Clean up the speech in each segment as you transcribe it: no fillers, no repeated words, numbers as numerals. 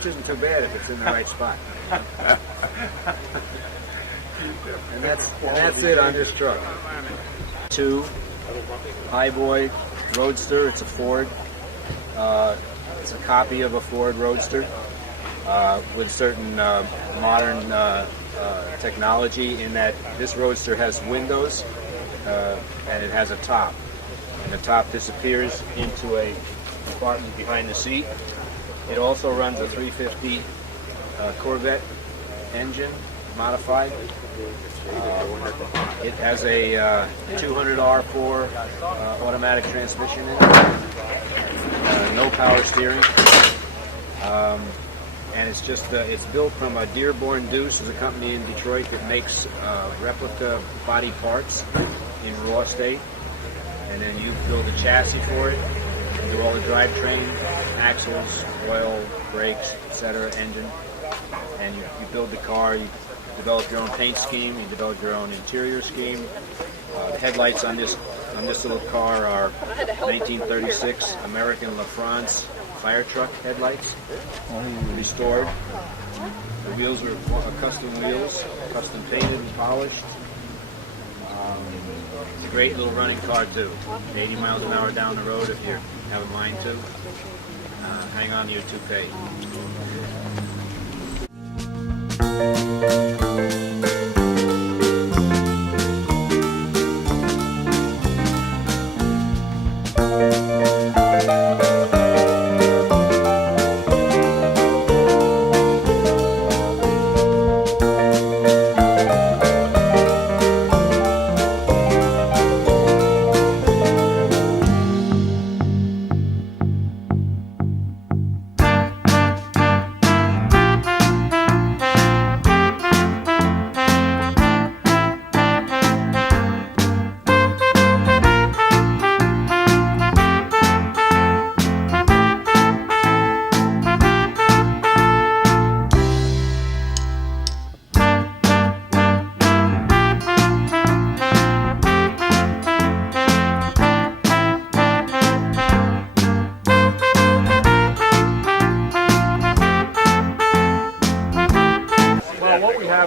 which isn't too bad if it's in the right spot. And that's it on this truck. 2 Highboy Roadster. It's a Ford. It's a copy of a Ford Roadster with certain modern technology in that this Roadster has windows and it has a top. And the top disappears into a compartment behind the seat. It also runs a 350 Corvette engine, modified. It has a 200 R4 automatic transmission in it, no power steering, and it's just it's built from a Dearborn Deuce, is a company in Detroit that makes replica body parts in raw state, and then you build a chassis for it, do all the drivetrain, axles, oil, brakes, etc., engine, and you build the car. You develop your own paint scheme. You develop your own interior scheme. The headlights on this little car are 1936 American LaFrance fire truck headlights, restored. The wheels are custom wheels, custom painted and polished. It's a great little running car too. 80 miles an hour down the road if you have a mind to. Hang on to your toupee.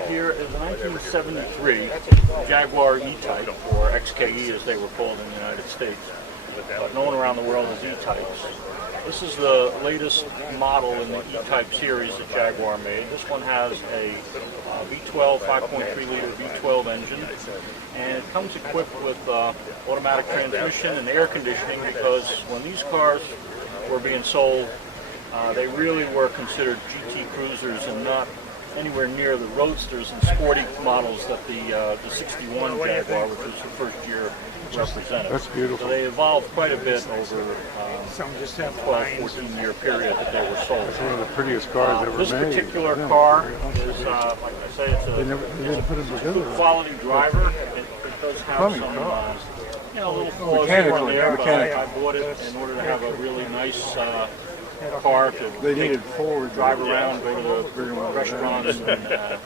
Here is a 1973 Jaguar E-Type, or XKE as they were called in the United States, but known around the world as E-Types. This is the latest model in the E-Type series that Jaguar made. This one has a V12, 5.3 liter V12 engine, and it comes equipped with automatic transmission and air conditioning, because when these cars were being sold, they really were considered GT cruisers and not anywhere near the roadsters and sporty models that the 61 Jaguar, which was the first year, represented. That's beautiful. So they evolved quite a bit over a 12-14-year period that they were sold. It's one of the prettiest cars ever made. This particular car is, like I say, it's a good quality driver. It does have some little flaws here and there, but I bought it in order to have a really nice car to drive around, go to the restaurants and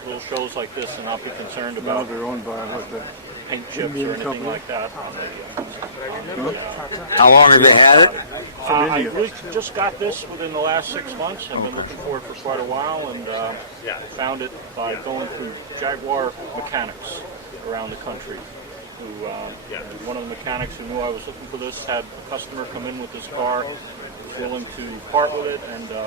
little shows like this, and not be concerned about paint chips or anything like that. How long have they had it? I really just got this within the last 6 months. I've been looking for it for quite a while, and found it by going through Jaguar mechanics around the country. One of the mechanics who knew I was looking for this had a customer come in with this car, willing to part with it, and so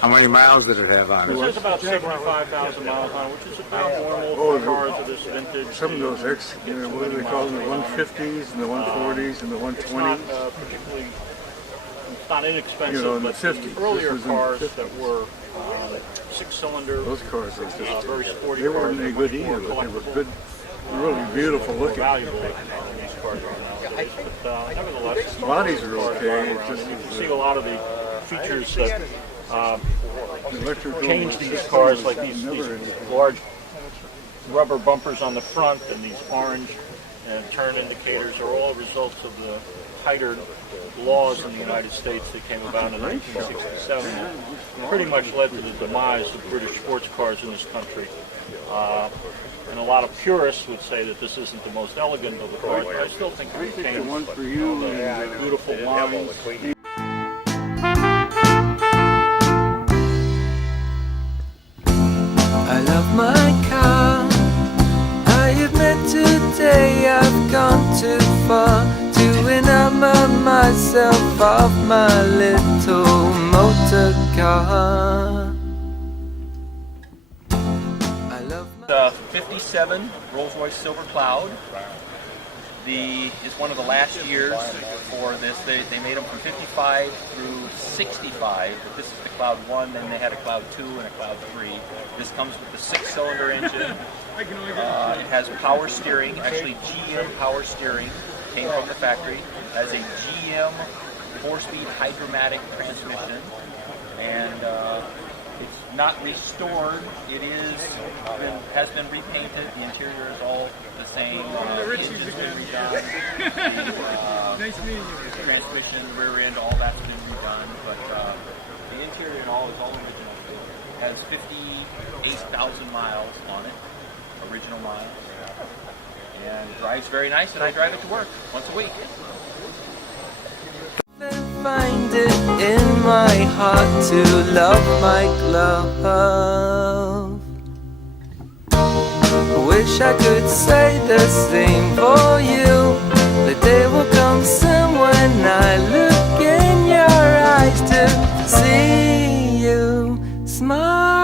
how many miles did it have on it? This has about 75,000 miles on it, which is about normal for cars of this vintage. Some of those what do they call them, the 150s and the 140s and the 120s? It's not inexpensive, but the earlier cars that were 6-cylinder, those cars are just very sporty they cars. weren't any good either, but they were good, really beautiful looking. Valuable these cars are nowadays, but nevertheless, The bodies are okay. It's just you can see a lot of the features that change these cars, like these large rubber bumpers on the front and these orange turn indicators, are all results of the tighter laws in the United States that came about in 1967 that pretty much led to the demise of British sports cars in this country. And a lot of purists would say that this isn't the most elegant of the cars, but I still think it retains one for you beautiful lines. my little motor car. I love my The 57 Rolls-Royce Silver Cloud. Is one of the last years for this. They made them from 55 through 65, but this is the Cloud 1, then they had a Cloud 2 and a Cloud 3. This comes with the 6-cylinder engine. It has power steering, actually GM power steering, came from the factory. It has a GM 4-speed hydromatic transmission, and it's not restored. It has been repainted. The interior is all the same. The engine's been redone. The transmission, the rear end, all that's been redone. But the interior and all is all original. It has 58,000 miles on it, original miles, and it drives very nice. And I drive it to work once a week. find it in my heart to love my glove. Wish I could say the same for you. The day will come soon when I look in your eyes to see you smiling.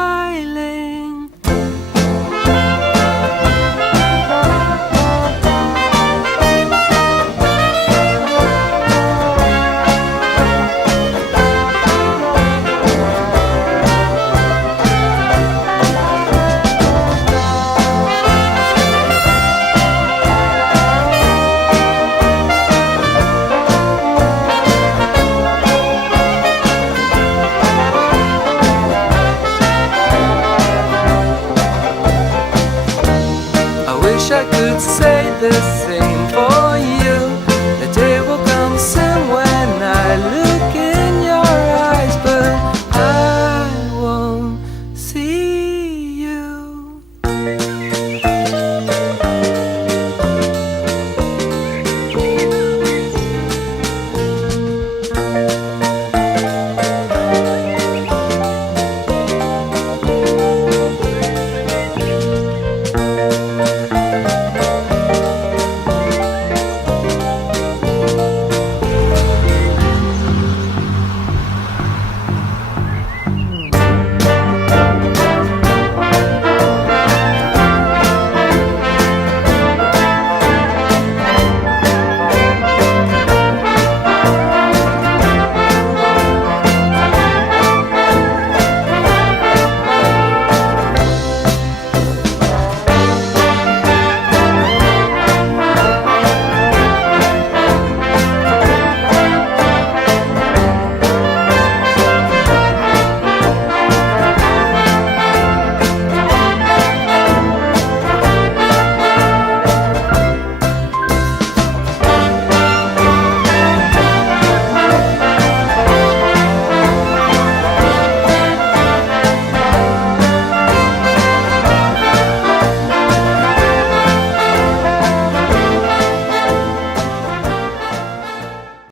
Wish I could say the same for you. The day will come soon when I look